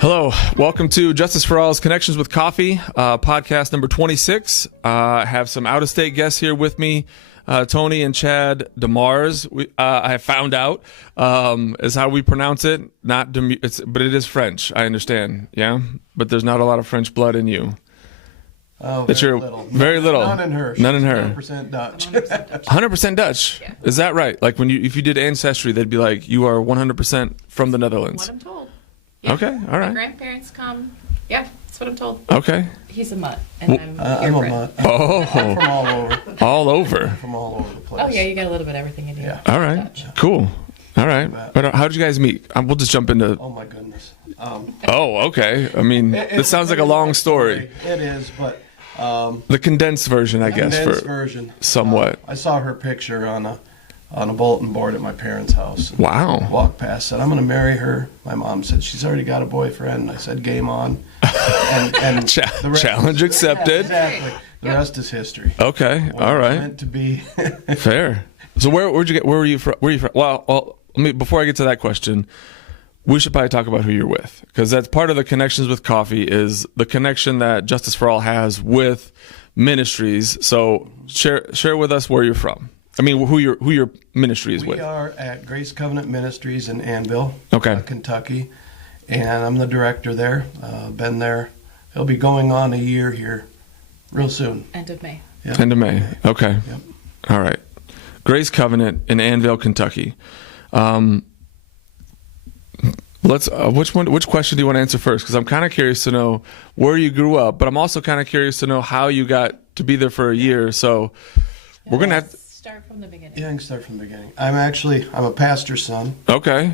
Hello, welcome to Justice for All's Connections with Coffee, podcast number 26. I have some out-of-state guests here with me, Toni and Chad Demers. I have found out is how we pronounce it, but it is French, I understand, yeah? But there's not a lot of French blood in you. Oh, very little. Very little. None in her. None in her. 100% Dutch. 100% Dutch? Yeah. Is that right? Like if you did Ancestry, they'd be like, you are 100% from the Netherlands. What I'm told. Yeah. Okay, all right. My grandparents come. Yeah, that's what I'm told. Okay. He's a mutt, and I'm a mutt. Oh. I'm from all over. All over. From all over the place. Oh, yeah, you got a little bit of everything in you. Yeah. All right. Dutch. Cool. All right. But how did you guys meet? We'll just jump into... Oh, my goodness. Okay. I mean, this sounds like a long story. It is, but... the condensed version, I guess. Condensed version. Somewhat. I saw her picture on a bulletin board at my parents' house. Wow. Walked past, said, I'm going to marry her. My mom said, she's already got a boyfriend. I said, game on. And the rest Challenge accepted. Yeah, exactly. The rest is history. Okay. All right. Meant to be. Fair. So where were you from? Well, before I get to that question, we should probably talk about who you're with, because that's part of the Connections with Coffee is the connection that Justice for All has with Ministries. So share with us where you're from. I mean, who your ministry is with. We are at Grace Covenant Ministries in Annville, Kentucky, and I'm the director there. Been there. It'll be going on a year here real soon. End of May. Yep. End of May. Okay. Yep. All right. Grace Covenant in Annville, Kentucky. Which question do you want to answer first? Because I'm kind of curious to know where you grew up, but I'm also kind of curious to know how you got to be there for a year. So we're gonna have to start from the beginning. Yeah, I can start from the beginning. I'm a pastor's son. Okay.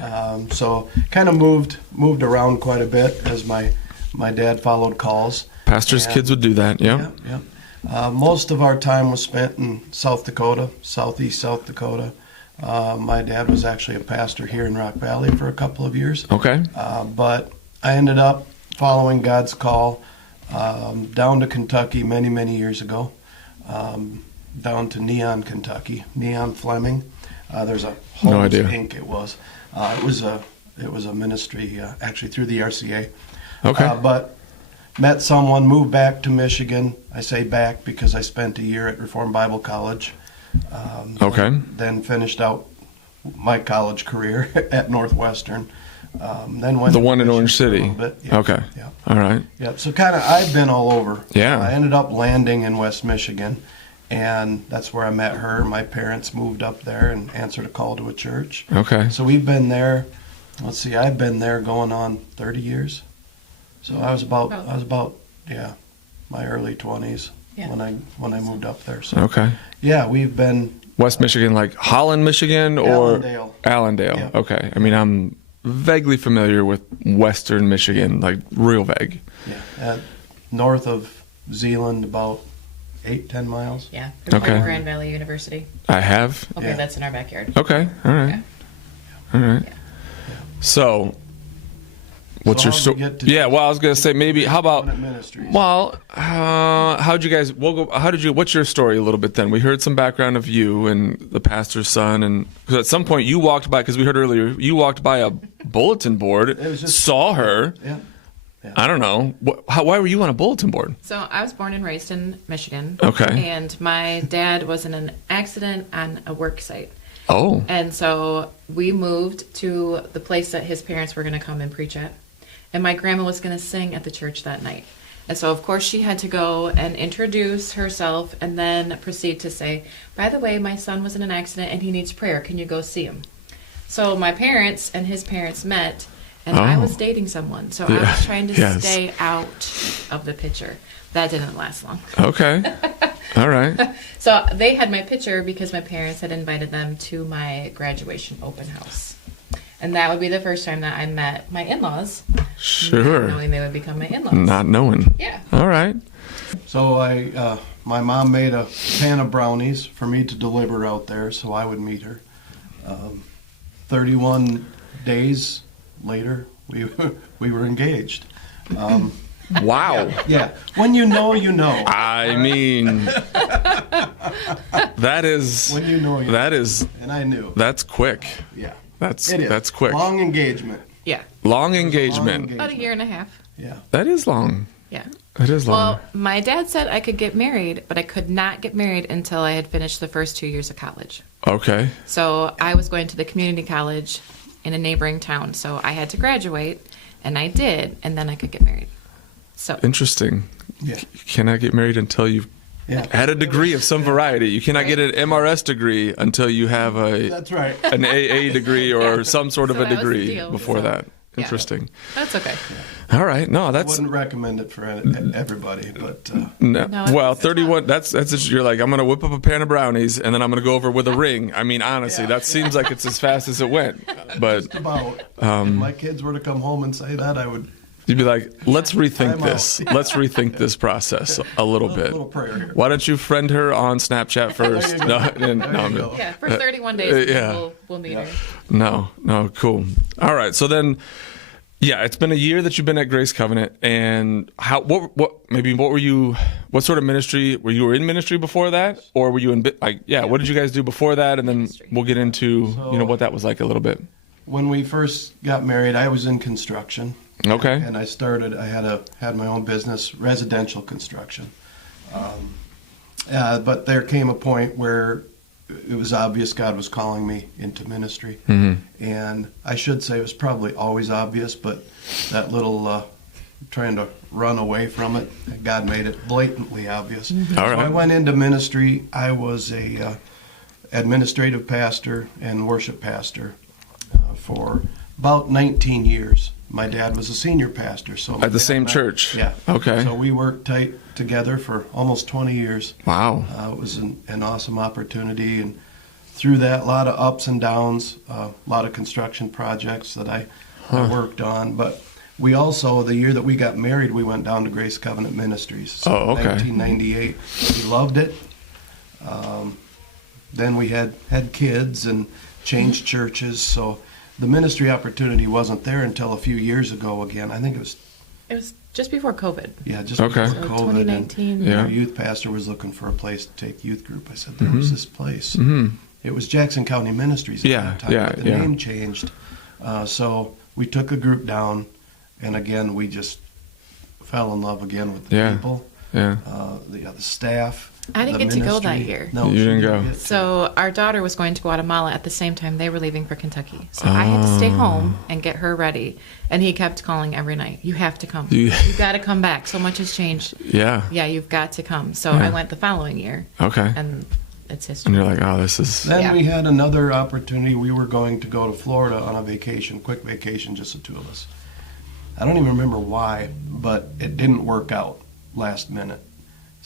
So kind of moved around quite a bit as my dad followed calls. Pastors' kids would do that. Yeah. Yeah. Most of our time was spent in South Dakota, southeast South Dakota. My dad was actually a pastor here in Rock Valley for a couple of years. Okay. But I ended up following God's call down to Kentucky many, many years ago, down to Neon, Kentucky. Neon Fleming. There's a whole Inc. It was. It was a ministry actually through the RCA. Okay. But met someone, moved back to Michigan. I say back because I spent a year at Reformed Bible College. Okay. Then finished out my college career at Northwestern. Then went the one in Orange City. Yeah. Okay. Yeah. All right. Yeah. So kind of I've been all over. Yeah. I ended up landing in West Michigan, and that's where I met her. My parents moved up there and answered a call to a church. Okay. So we've been there. Let's see. I've been there going on 30 years. So I was about my early 20s. Yeah. when I moved up there. So Okay. yeah, we've been West Michigan, like Holland, Michigan, or Allendale. Yeah. Okay. I mean, I'm vaguely familiar with Western Michigan, like real vague. Yeah, north of Zeeland, about 8-10 miles. Yeah. We're part of Grand Valley University. I have. Okay, Yeah. that's in our backyard. Okay. All right. Okay. All right. Yeah. So, what's your story? Yeah. Well, I was gonna say maybe. How about? Ministries. Well, how'd you guys? What's your story a little bit then? We heard some background of you and the pastor's son, and because at some point you walked by, because we heard earlier you walked by a bulletin board, saw her. Yeah. I don't know. Why were you on a bulletin board? So I was born and raised in Michigan. Okay. And my dad was in an accident on a work site. Oh. And so we moved to the place that his parents were going to come and preach at. And my grandma was going to sing at the church that night. And so, of course, she had to go and introduce herself and then proceed to say, by the way, my son was in an accident and he needs prayer. Can you go see him? So my parents and his parents met, and I was dating someone. So I was trying to stay out of the picture. That didn't last long. Okay. All right. So they had my picture because my parents had invited them to my graduation open house. And that would be the first time that I met my in-laws. Sure. Not knowing they would become my in-laws. Not knowing. Yeah. All right. So my mom made a pan of brownies for me to deliver out there so I would meet her. 31 days later, we were engaged. Wow. Yeah. When you know, you know. I mean, That is When you know you that is and I knew. that's quick. Yeah. That's It is. that's quick. Long engagement. Yeah. Long engagement. About a year and a half. Yeah. That is long. Yeah. That is long. Well, my dad said I could get married, but I could not get married until I had finished the first 2 years of college. Okay. So I was going to the community college in a neighboring town. So I had to graduate, and I did, and then I could get married. So Interesting. Yeah. You cannot get married until you've Yeah. had a degree of some variety. You cannot get an MRS degree until you have That's right. an AA degree or some sort of So a that was the degree deal. before So, that. yeah. Interesting. that's okay. All right. No, I that's wouldn't recommend it for everybody, but no. No, Well, it's 31. That's just, you're like, I'm gonna whip up a pan of brownies and then I'm gonna go over with a ring. I mean, honestly, that seems like it's as fast as it went. But just about. If my kids were to come home and say that, I would. you'd be like, let's rethink I'm this. out. Let's rethink this process a little bit. Little prayer here. Why don't you friend her on Snapchat first? you go. No, There no, you go. Yeah, for 31 days, yeah. we'll meet her. no, cool. All right, so then, yeah, it's been a year that you've been at Grace Covenant, and what were you? What sort of ministry were you in ministry before that, or were you in? What did you guys do before that, and then Ministry. we'll get into what that was like a little bit. When we first got married, I was in construction. Okay. And I had my own business, residential construction. But there came a point where it was obvious God was calling me into ministry. And I should say it was probably always obvious, but that little trying to run away from it, God made it blatantly obvious. All So I right. went into ministry. I was a administrative pastor and worship pastor for about 19 years. My dad was a senior pastor, so At the same church? Yeah. Okay. So we worked tight together for almost 20 years. Wow. It was an awesome opportunity, and through that, a lot of ups and downs, a lot of construction projects that I worked on. But we also, the year that we got married, we went down to Grace Covenant Ministries. So Oh, okay. 1998. We loved it. Then we had kids and changed churches, so the ministry opportunity wasn't there until a few years ago again. I think it was just before COVID. just Okay. before So COVID. 2019. Yeah. Our youth pastor was looking for a place to take youth group. I said, there was this place. Mm-hmm. It was Jackson County Ministries at Yeah, that time. yeah, but the yeah. name changed. So we took a group down, and again, we just fell in love again with the Yeah. people, Yeah. the staff. I didn't the get to go that ministry. year. No, You she didn't go. get to. So our daughter was going to Guatemala at the same time they were leaving for Kentucky. So I had to stay home and get her ready. And he kept calling every night. You have to come. You- You got to come back. So much has changed. Yeah. Yeah, you've got to come. So Yeah. I went the following year, Okay. and it's history. And you're like, oh, this is. Then Yeah. we had another opportunity. We were going to go to Florida on a vacation, quick vacation, just the two of us. I don't even remember why, but it didn't work out last minute.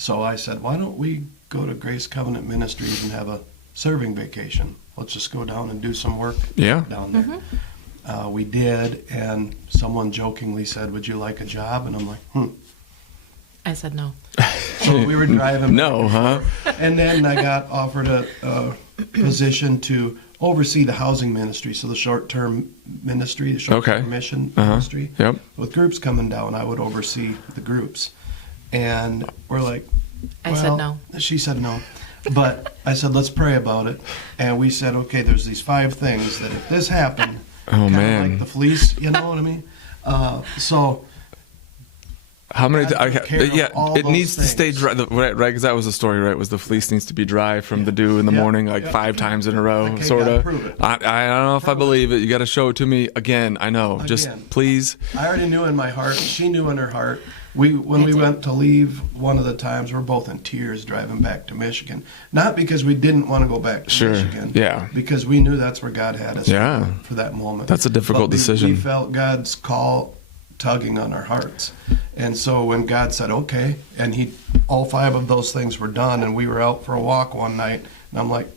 So I said, why don't we go to Grace Covenant Ministries and have a serving vacation? Let's just go down and do some work Yeah. down there. We did, and someone jokingly said, would you like a job? And I'm like, I said no. So we were driving. No, huh? And then I got offered a position to oversee the housing ministry, so the short-term ministry, the short-term Okay. mission Uh-huh. ministry. Yep. With groups coming down, I would oversee the groups. And we're like, I said no. She said no. But I said, let's pray about it. And we said, okay, there's these 5 things that if this happened, Oh, kind of man. like the fleece, you know what I mean? So How many? God took care of Yeah, all it those needs to stay things. dry, right? Because that was the story, right? Was the fleece needs to be dry from the dew in the Yeah. morning, like Yeah. 5 times in a row, Okay, sort gotta of. prove it. I don't know if I believe it. You got to show it to me again. I know. Just Again. please. I already knew in my heart. She knew in her heart. When we did. went to leave, one of the times we're both in tears driving back to Michigan. Not because we didn't want to go back to Sure, Michigan. yeah. Because we knew that's where God had us. Yeah. For that moment. That's a difficult But decision. We felt God's call tugging on our hearts, and so when God said okay, and all 5 of those things were done, and we were out for a walk one night, and I'm like,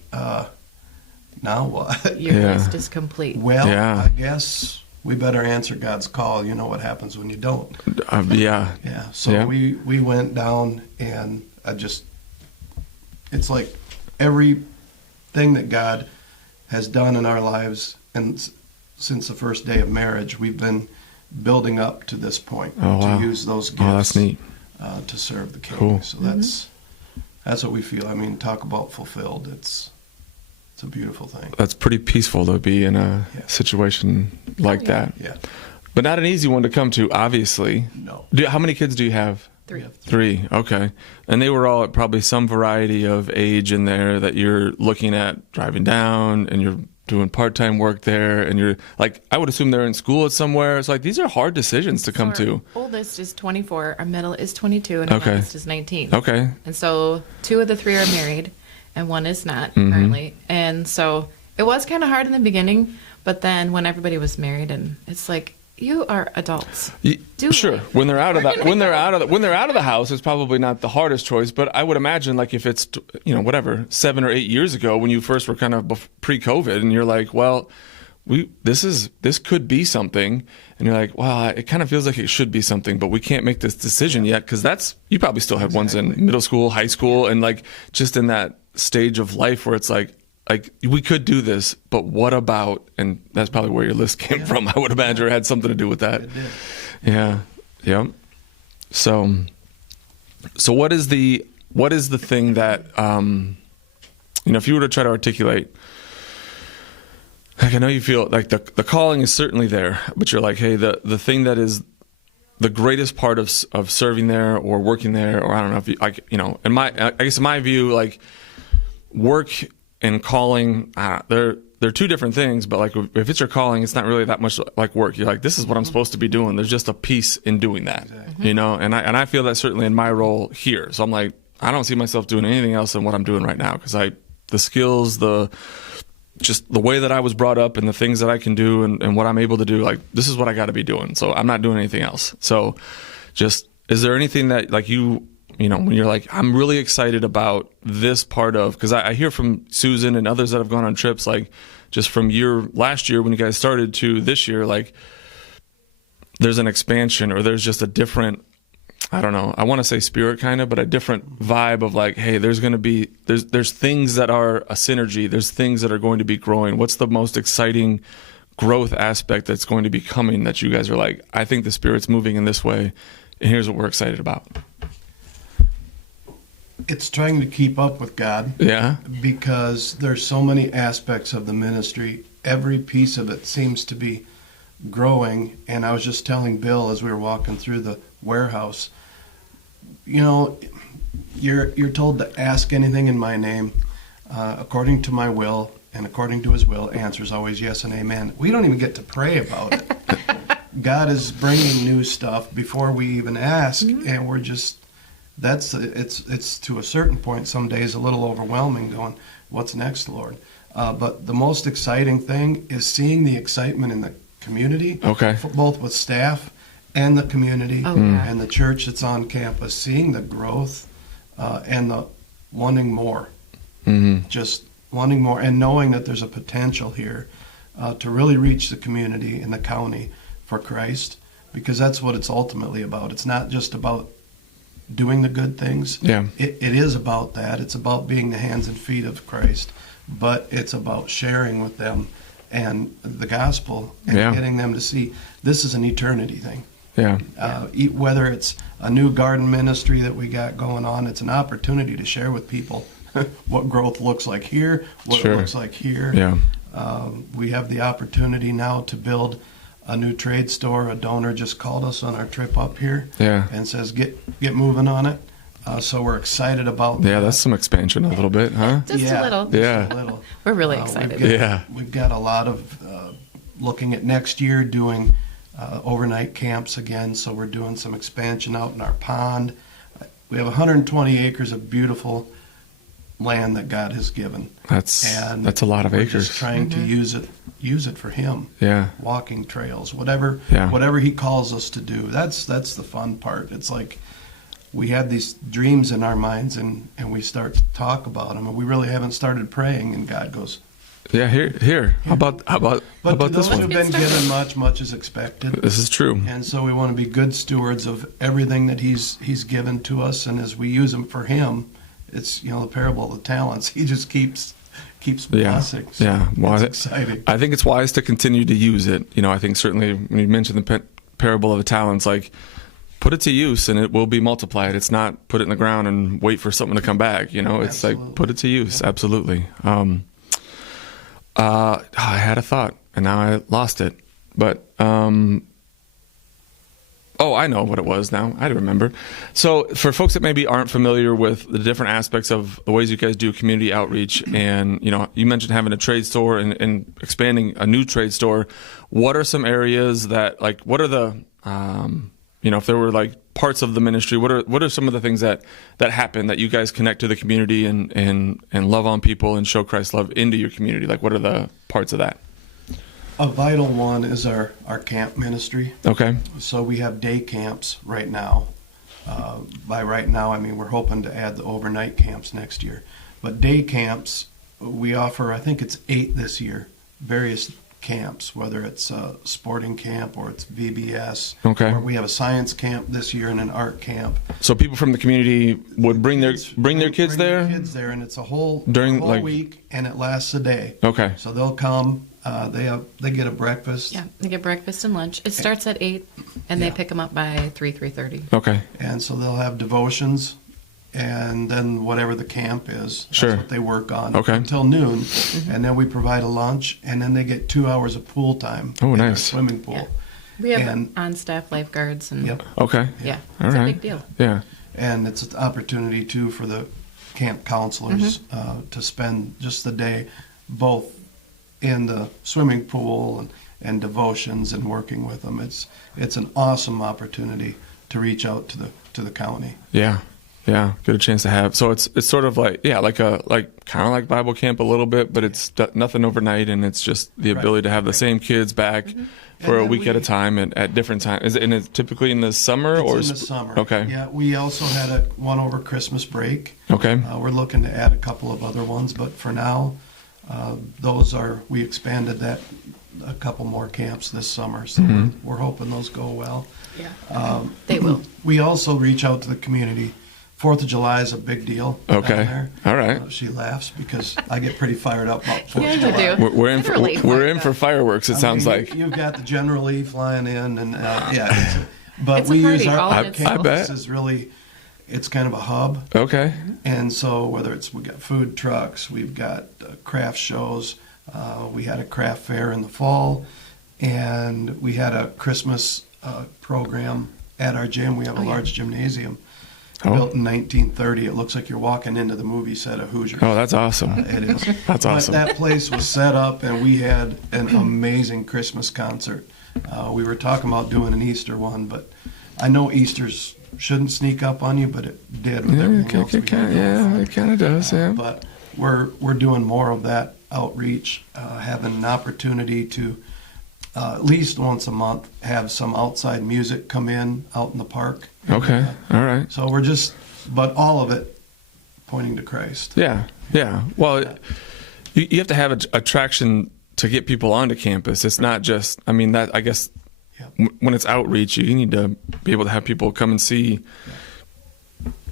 now what? Your Yeah. list is complete. Well, Yeah. I guess we better answer God's call. You know what happens when you don't. Yeah. Yeah. So Yeah. we went down, and it's like everything that God has done in our lives, and since the first day of marriage, we've been building up to this point Oh, wow. to use those gifts Oh, that's neat. to serve the King. Cool. So that's that's what we feel. I mean, talk about fulfilled. It's a beautiful thing. That's pretty peaceful to be in a situation like that. Yeah. But not an easy one to come to, obviously. No. How many kids do you have? 3. Three. Okay. And they were all at probably some variety of age in there that you're looking at driving down, and you're doing part-time work there, and you're like, I would assume they're in school at somewhere. It's like, these are hard decisions to come to. Our oldest is 24, our middle is 22, and our Okay. youngest is 19. Okay. And so 2 of the 3 are married, and 1 is not currently. And so it was kind of hard in the beginning, but then when everybody was married, and it's like, you are adults. Sure. life. When they're out of when they're out of the house, it's probably not the hardest choice. But I would imagine, like, if it's, you know, whatever, 7 or 8 years ago when you first were kind of pre-COVID, and you're like, well, this could be something, and you're like, well, it kind of feels like it should be something, but we can't make this decision yet, because you probably still have ones in middle school, high school, and like just in that stage of life where it's like we could do this, but what about? And that's probably where your list came from. I would imagine it had something to do with that. It did. Yeah. So what is the thing that if you were to try to articulate, like, I know you feel like the calling is certainly there, but you're like, hey, the thing that is the greatest part of serving there or working there, or I don't know if you, like, you know, I guess in my view, like, work and calling, they're 2 different things, but like, if it's your calling, it's not really that much like work. You're like, this is what I'm supposed to be doing. There's just a peace in doing that, you know? And I feel that certainly in my role here. So I'm like, I don't see myself doing anything else than what I'm doing right now. Cause the skills, just the way that I was brought up, and the things that I can do, and what I'm able to do, like, this is what I got to be doing. So I'm not doing anything else. So just, is there anything that, like, you know, when you're like, I'm really excited about this part of, because I hear from Susan and others that have gone on trips, like, just from last year when you guys started to this year, like, there's an expansion, or there's just a different, I don't know, I want to say spirit kind of, but a different vibe of like, hey, there's going to be, there's things that are a synergy. There's things that are going to be growing. What's the most exciting growth aspect that's going to be coming that you guys are like, I think the Spirit's moving in this way, and here's what we're excited about? It's trying to keep up with God. Yeah. Because there's so many aspects of the ministry. Every piece of it seems to be growing. And I was just telling Bill as we were walking through the warehouse, you know, you're told to ask anything in my name, according to my will, and according to his will, answer is always yes and amen. We don't even get to pray about it. God is bringing new stuff before we even ask, and we're just, it's to a certain point some days a little overwhelming, going, what's next, Lord? But the most exciting thing is seeing the excitement in the community, both with staff and the community and the church that's on campus, seeing the growth and the wanting more, just wanting more, and knowing that there's a potential here to really reach the community and the county for Christ, because that's what it's ultimately about. It's not just about doing the good things. Yeah. It is about that. It's about being the hands and feet of Christ, but it's about sharing with them and the gospel and getting them to see this is an eternity thing. Yeah. Whether it's a new garden ministry that we got going on, it's an opportunity to share with people what growth looks like here, what it looks like here. Yeah. We have the opportunity now to build a new trade store. A donor just called us on our trip up here and says, get moving on it. So we're excited about that. Yeah, that's some expansion a little bit, huh? Just a little. Just a little. We're really excited. We've got a lot of looking at next year doing overnight camps again. So we're doing some expansion out in our pond. We have 120 acres of beautiful land that God has given. That's a lot of acres. We're just trying to use it for Him. Yeah. Walking trails, whatever He calls us to do. That's the fun part. It's like we have these dreams in our minds, and we start to talk about them, and we really haven't started praying, and God goes, yeah, here. How about but to this those one? who've been given much is expected. This is true. And so we want to be good stewards of everything that He's given to us, and as we use them for Him, it's the parable of the talents. He just keeps blessing. So yeah. Well, it's exciting. I think it's wise to continue to use it. I think certainly when you mentioned the parable of the talents, like put it to use and it will be multiplied. It's not put it in the ground and wait for something to come back. You know, it's Absolutely. like put it to use. Absolutely. I had a thought and now I lost it, but, oh, I know what it was now. I remember. So for folks that maybe aren't familiar with the different aspects of the ways you guys do community outreach, and you mentioned having a trade store and expanding a new trade store. What are some areas that, like, what are the, if there were like parts of the ministry, what are some of the things that happen that you guys connect to the community and love on people and show Christ's love into your community? Like, what are the parts of that? A vital one is our camp ministry. Okay. So we have day camps right now. By right now, I mean we're hoping to add the overnight camps next year. But day camps, we offer, I think it's 8 this year, various camps, whether it's a sporting camp or it's VBS. Okay. Or we have a science camp this year and an art camp. So people from the community would bring their kids there? Their kids there, and it's a whole During, week, and it lasts a day. Okay. So they'll come. They get a breakfast. Yeah, they get breakfast and lunch. It starts at 8, and they pick them up by 3:30. Okay. And so they'll have devotions, and then whatever the camp is, Sure. that's what they work on Okay. until noon. And then we provide a lunch, and then they get 2 hours of pool time Oh, in our nice. swimming pool. Yeah. We have And- on-staff lifeguards, and Yep. Okay. yeah, All it's right. a big deal. Yeah. And it's an opportunity, too, for the camp counselors to spend just the day both in the swimming pool and devotions and working with them. It's an awesome opportunity to reach out to the county. Yeah. Yeah. Get a chance to have. So it's sort of like, yeah, like kind of like Bible camp a little bit, but it's nothing overnight, and it's just the ability to have the same kids back for a then week at a time and at different times. And it's typically in the summer It's or in the summer. Okay. Yeah, we also had one over Christmas break. Okay. We're looking to add a couple of other ones, but for now, we expanded that a couple more camps this summer, so we're hoping those go well. Yeah, they will. We also reach out to the community. 4th of July is a big deal. Okay. Down there. All right. She laughs because I get pretty fired up about 4th Yeah, of you July. do. We're Literally. in for fireworks. It sounds like. You've got the General Lee flying in, and but It's a we party use our all in camp. itself. I bet. This is really, it's kind of a hub. Okay. And so whether we got food trucks, we've got craft shows, we had a craft fair in the fall, and we had a Christmas program at our gym. We have a large gymnasium built in 1930. It looks like you're walking into the movie set of Hoosiers. Oh, that's awesome. It is. That's awesome. But that place was set up, and we had an amazing Christmas concert. We were talking about doing an Easter one, but I know Easter's shouldn't sneak up on you, but it did with everything else we had going on. It kind of does. Yeah. But we're doing more of that outreach, having an opportunity to at least once a month have some outside music come in out in the park. Okay. All right. So but all of it pointing to Christ. Yeah. Yeah. Well, you have to have attraction to get people onto campus. It's not just, I guess when it's outreach, you need to be able to have people come and see,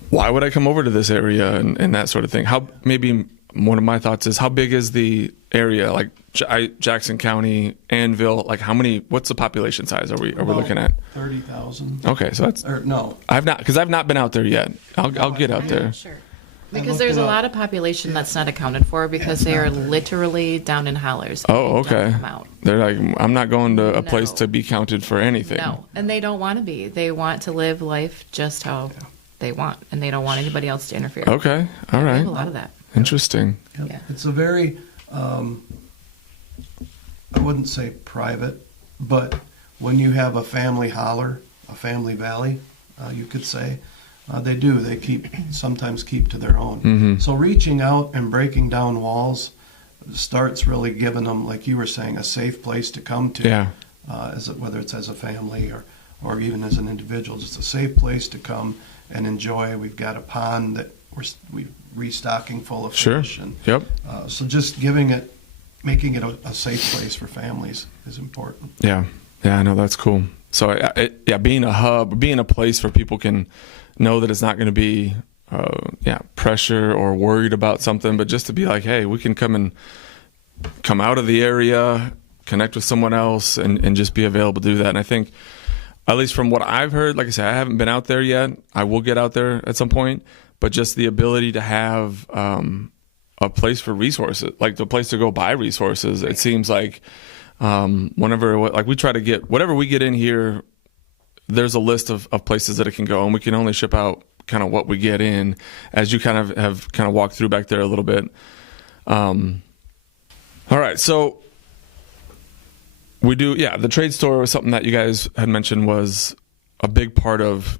why would I come over to this area and that sort of thing. Maybe one of my thoughts is, how big is the area? Like Jackson County, Annville, like what's the population size are we looking at? 30,000. Okay. So that's, No. I've not been out there yet. I'll get out there. Sure. I Because looked there's it a up. lot of population that's not accounted for because they are literally down in hollers. Oh, They don't okay. come out. They're like, I'm not going to a place No. to be counted for anything. No, and they don't want to be. They want to live life just how they want, and they don't want anybody else to interfere. Okay. All We right. have a lot of that. Interesting. Yep. Yeah. It's a very, I wouldn't say private, but when you have a family holler, a family valley, you could say, they sometimes keep to their own. Mm-hmm. So reaching out and breaking down walls starts really giving them, like you were saying, a safe place to come to. Yeah. Whether it's as a family or even as an individual, just a safe place to come and enjoy. We've got a pond that we're restocking full of Sure. fish. And, Yep. so just making it a safe place for families is important. Yeah. Yeah. I know, that's cool. So being a hub, being a place where people can know that it's not going to be, pressure or worried about something, but just to be like, hey, we can come out of the area, connect with someone else, and just be available to do that. And I think at least from what I've heard, like I said, I haven't been out there yet. I will get out there at some point, but just the ability to have a place for resources, like the place to go buy resources. It seems like whenever, like we try to get whatever we get in here, there's a list of places that it can go, and we can only ship out kind of what we get in, as you kind of have kind of walked through back there a little bit. All right, so we do, the trade store was something that you guys had mentioned was a big part of,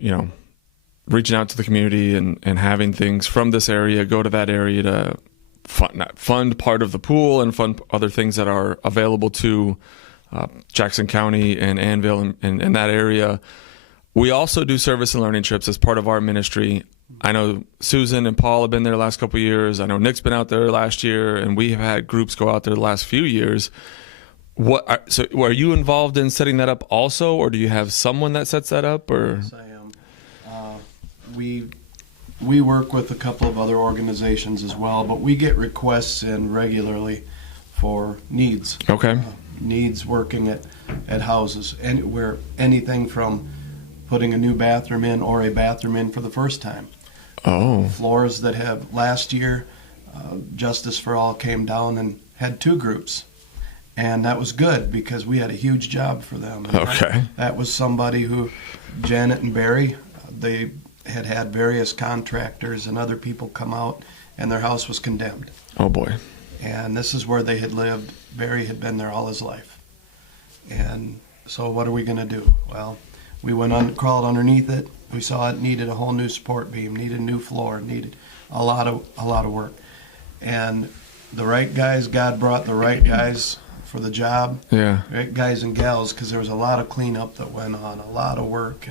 reaching out to the community and having things from this area go to that area to fund part of the pool and fund other things that are available to Jackson County and Annville and that area. We also do service and learning trips as part of our ministry. I know Susan and Paul have been there the last couple of years. I know Nick's been out there last year, and we have had groups go out there the last few years. So are you involved in setting that up also, or do you have someone that sets that up? Or Yes, I am. We work with a couple of other organizations as well, but we get requests in regularly for needs. Okay. Needs working at houses, and where anything from putting a new bathroom in or a bathroom in for the first time. Oh. Floors that have last year, Justice for All came down and had 2 groups. And that was good because we had a huge job for them. And Okay. that was somebody who, Janet and Barry, they had various contractors and other people come out, and their house was condemned. Oh boy. And this is where they had lived. Barry had been there all his life. And so what are we going to do? Well, we crawled underneath it. We saw it needed a whole new support beam, needed a new floor, needed a lot of work. And the right guys, God brought the right guys for the job. Yeah. Right guys and gals, because there was a lot of cleanup that went on, a lot of work.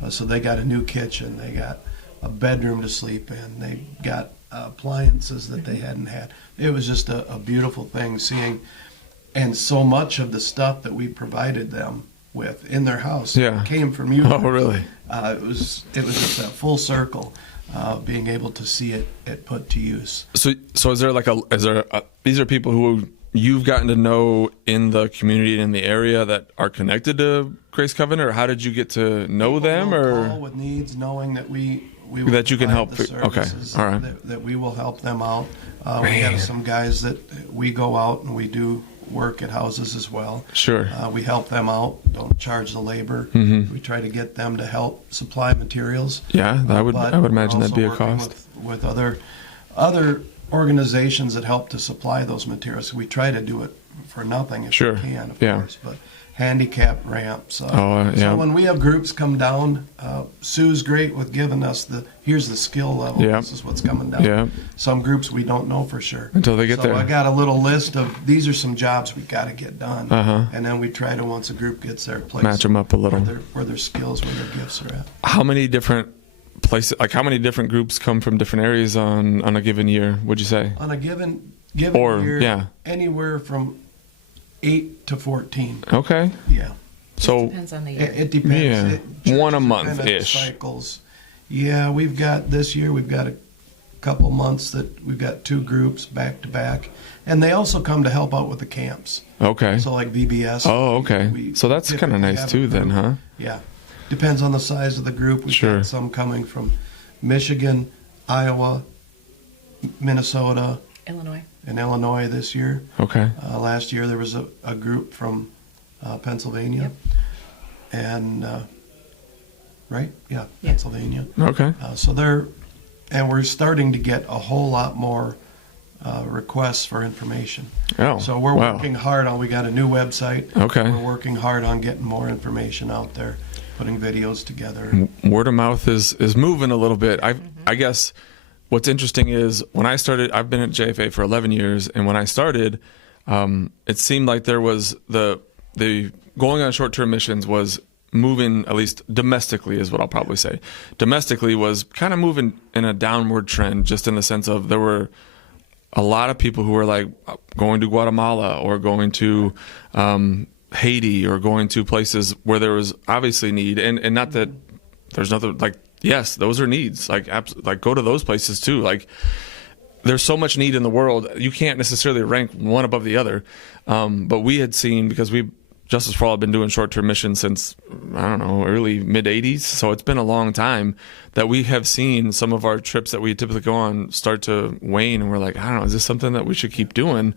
And so they got a new kitchen. They got a bedroom to sleep in. They got appliances that they hadn't had. It was just a beautiful thing seeing. And so much of the stuff that we provided them with in their house came from you. Oh, really? It was just a full circle, being able to see it put to use. So is there these are people who you've gotten to know in the community and in the area that are connected to Grace Covenant, or how did you get to know them? Or call with needs, knowing that we will that you can help. the services, Okay, all right. That we will help them out. We have some guys that we go out and we do work at houses as well. Sure. We help them out. Don't charge the labor. Mm-hmm. We try to get them to help supply materials. Yeah, I would imagine that'd be a cost. With other organizations that help to supply those materials. We try to do it for nothing if we can, of course. But handicap ramps. So when we have groups come down, Sue's great with giving us here's the skill level. Yeah. This is what's coming down. Yeah. Some groups we don't know for sure. Until they get there. So I got a little list of these are some jobs we got to get done. And then we try to, once a group gets there, match them up a little. Where their skills, where their gifts are at. How many different places, like how many different groups come from different areas on a given year, would you say? On a given year, anywhere from 8 to 14. Okay. Yeah. So it depends on the year. It depends. Yeah. One a Churches are month kind of ish. Cycles. Yeah, this year we've got a couple months that we've got 2 groups back to back, and they also come to help out with the camps. Okay. So like VBS. Oh, okay. So that's kind of nice too, then, huh? Yeah. Depends on the size of the group. We've got some coming from Michigan, Iowa, Minnesota, Illinois. and Illinois this year. Okay. Last year there was a group from Pennsylvania. Yep. And, right? Yeah, Pennsylvania. Okay. And we're starting to get a whole lot more requests for information. Oh, so we're working hard we got a new website. Okay. We're working hard on getting more information out there, putting videos together. Word of mouth is moving a little bit. I guess what's interesting is when I started, I've been at JFA for 11 years, and when I started, it seemed like there was the going on short-term missions was moving, at least domestically is what I'll probably say. Domestically was kind of moving in a downward trend, just in the sense of there were a lot of people who were like going to Guatemala or going to Haiti or going to places where there was obviously need, and not that there's nothing like, yes, those are needs, like go to those places too. Like there's so much need in the world, you can't necessarily rank one above the other. But we had seen, because we Justice for All have been doing short-term missions since, I don't know, early mid-'80s. So it's been a long time that we have seen some of our trips that we typically go on start to wane, and we're like, I don't know, is this something that we should keep doing?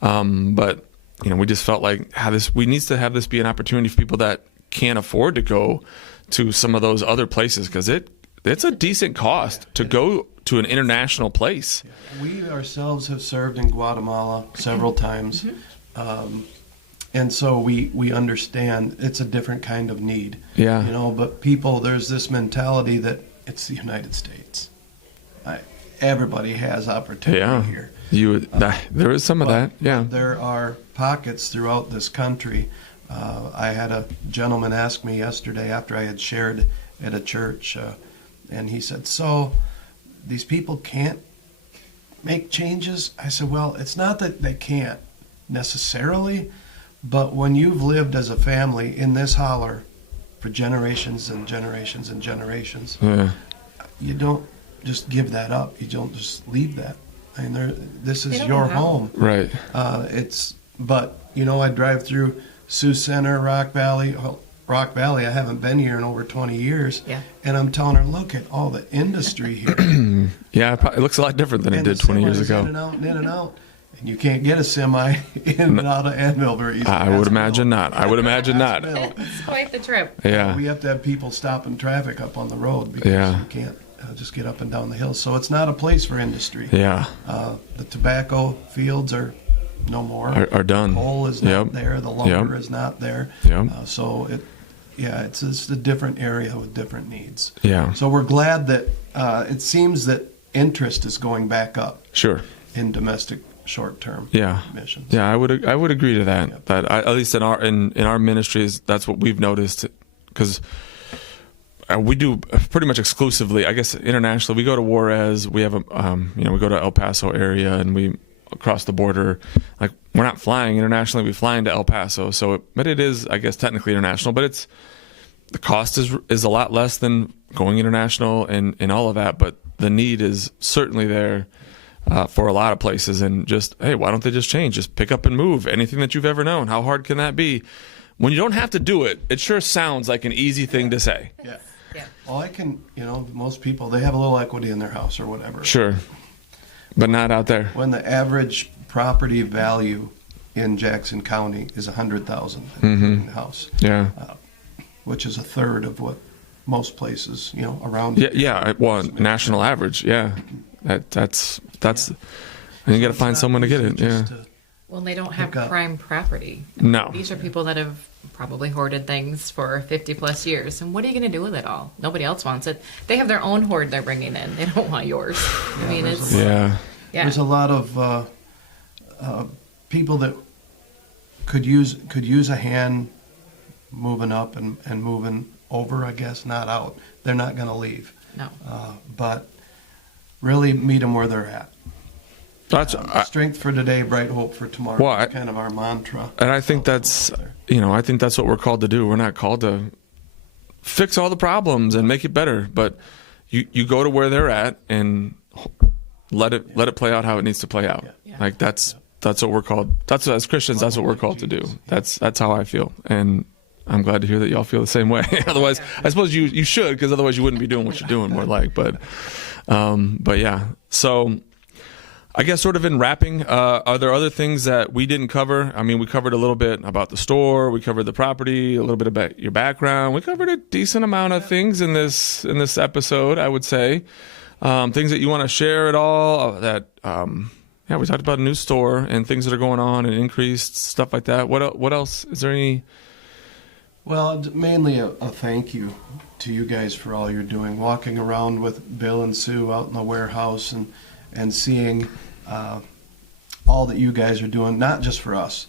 But we just felt like we need to have this be an opportunity for people that can't afford to go to some of those other places, because it's a decent cost to go to an international place. We ourselves have served in Guatemala several times. And so we understand it's a different kind of need. Yeah. But there's this mentality that it's the United States. Everybody has opportunity here. There is some of that. Yeah. There are pockets throughout this country. I had a gentleman ask me yesterday after I had shared at a church, and he said, "So these people can't make changes?" I said, "Well, it's not that they can't necessarily, but when you've lived as a family in this holler for generations and generations and generations, you don't just give that up. You don't just leave that. I mean, this is your home." Right. But I drive through Sioux Center, Rock Valley. Rock Valley, I haven't been here in over 20 years. Yeah. And I'm telling her, look at all the industry here. It looks a lot different than it did 20 years ago. In and out. And you can't get a semi in and out of Annville very easily. I would imagine not. It's quite the trip. Yeah. We have to have people stopping traffic up on the road because you can't just get up and down the hill. So it's not a place for industry. Yeah. The tobacco fields are no more. Are done. Coal is not there. The lumber is not there. So it's just a different area with different needs. Yeah. So we're glad that it seems that interest is going back up. Sure. In domestic short-term missions. Yeah, I would agree to that. Yep. That at least in our ministries, that's what we've noticed, because we do pretty much exclusively, I guess, internationally. We go to Juarez. We have we go to El Paso area, and we across the border. Like, we're not flying internationally. We fly into El Paso. But it is, I guess, technically international. But the cost is a lot less than going international and all of that. But the need is certainly there for a lot of places. And just, hey, why don't they just change? Just pick up and move. Anything that you've ever known. How hard can that be? When you don't have to do it, it sure sounds like an easy thing to say. Yeah. Well, most people, they have a little equity in their house or whatever. Sure. But not out there. When the average property value in Jackson County is $100,000 in the house. Yeah. Which is a third of what most places, around. Yeah. Well, national average. Yeah. That's. And you got to find someone to get it. Yeah. Well, they don't have prime property. No. These are people that have probably hoarded things for 50 plus years. And what are you going to do with it all? Nobody else wants it. They have their own hoard they're bringing in. They don't want yours. There's a lot of people that could use a hand moving up and moving over, I guess, not out. They're not going to leave. No. But really meet them where they're at. That's strength for today, bright hope for tomorrow. Well, it's kind of our mantra. And I think that's what we're called to do. We're not called to fix all the problems and make it better, but you go to where they're at and let it play out how it needs to play out. Yeah. Like that's what we're called. That's, as Christians, that's what we're called to do. That's how I feel, and I'm glad to hear that y'all feel the same way. Otherwise, I suppose you should, because otherwise you wouldn't be doing what you're doing. More like, but yeah. So, I guess sort of in wrapping, are there other things that we didn't cover? I mean, we covered a little bit about the store, we covered the property, a little bit about your background. We covered a decent amount of things in this episode, I would say. Things that you want to share at all that, we talked about a new store and things that are going on and increased stuff like that. What else? Is there any? Well, mainly a thank you to you guys for all you're doing. Walking around with Bill and Sue out in the warehouse and seeing all that you guys are doing, not just for us,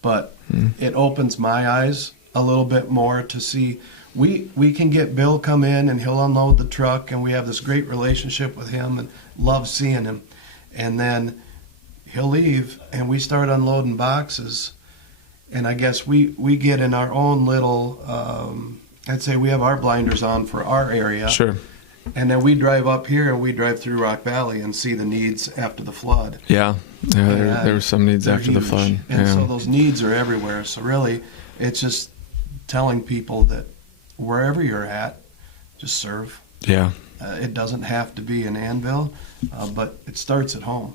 but it opens my eyes a little bit more to see we can get Bill come in and he'll unload the truck, and we have this great relationship with him and love seeing him. And then he'll leave and we start unloading boxes, and I guess we get in our own little, I'd say we have our blinders on for our area. Sure. And then we drive up here and we drive through Rock Valley and see the needs after the flood. Yeah. Yeah, there were some needs they're after the huge. flood. And Yeah. so those needs are everywhere. So really, it's just telling people that wherever you're at, just serve. Yeah. It doesn't have to be in Annville, but it starts at home.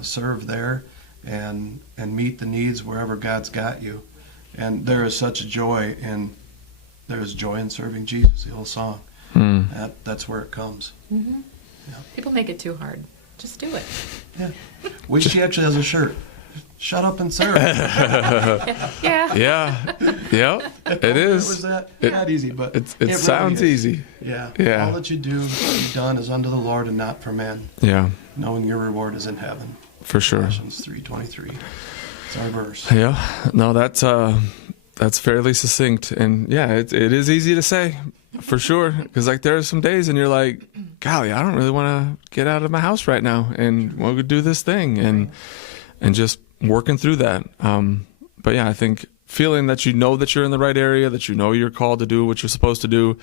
Serve there and meet the needs wherever God's got you. And there is such a joy in serving Jesus, the old song. That's where it comes. Mm-hmm. Yeah. People make it too hard. Just do it. Yeah. She actually has a shirt. Shut up and serve. Yeah. Yeah. Yep. It is. Was that? Not easy, but it really sounds is. easy. Yeah. Yeah. All that you do, be done is unto the Lord and not for men, Yeah. knowing your reward is in heaven. For sure. Colossians 3:23. It's our verse. Yeah. No, that's fairly succinct, and yeah, it is easy to say, for sure. Because like there are some days, and you're like, golly, I don't really want to get out of my house right now, and we'll do this thing, and just working through that. But yeah, I think feeling that you know that you're in the right area, that you know you're called to do what you're supposed to do,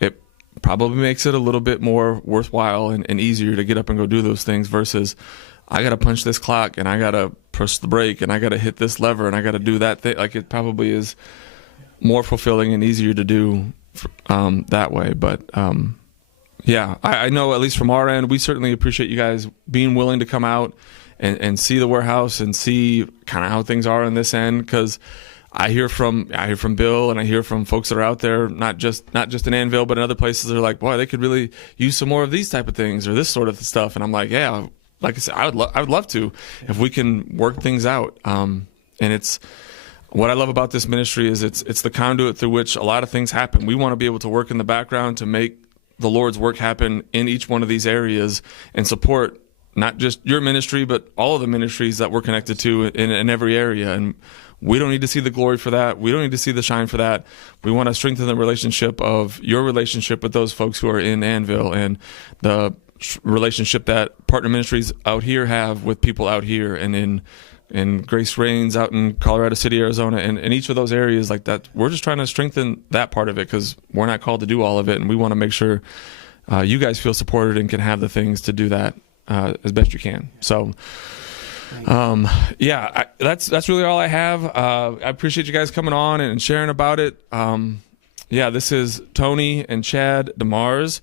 it probably makes it a little bit more worthwhile and easier to get up and go do those things versus I got to punch this clock and I got to push the brake and I got to hit this lever and I got to do that thing. Like it probably is more fulfilling and easier to do that way. But yeah, I know at least from our end, we certainly appreciate you guys being willing to come out and see the warehouse and see kind of how things are on this end. Because I hear from Bill and I hear from folks that are out there, not just in Annville, but in other places. They're like, boy, they could really use some more of these type of things or this sort of stuff. And I'm like, yeah, like I said, I would love to if we can work things out. And it's what I love about this ministry is it's the conduit through which a lot of things happen. We want to be able to work in the background to make the Lord's work happen in each one of these areas and support not just your ministry, but all of the ministries that we're connected to in every area. And we don't need to see the glory for that. We don't need to see the shine for that. We want to strengthen the relationship of your relationship with those folks who are in Annville and the relationship that partner ministries out here have with people out here and in Grace Reigns out in Colorado City, Arizona, and in each of those areas like that. We're just trying to strengthen that part of it because we're not called to do all of it. And we want to make sure you guys feel supported and can have the things to do that as best you can. So, yeah, that's really all I have. I appreciate you guys coming on and sharing about it. Yeah, this is Toni and Chad Demers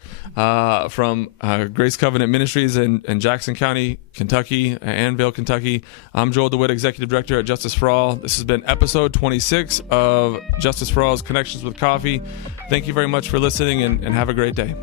from Grace Covenant Ministries in Jackson County, Kentucky, Annville, Kentucky. I'm Joel DeWitt, Executive Director at Justice for All. This has been episode 26 of Justice for All's Connections with Coffee. Thank you very much for listening and have a great day.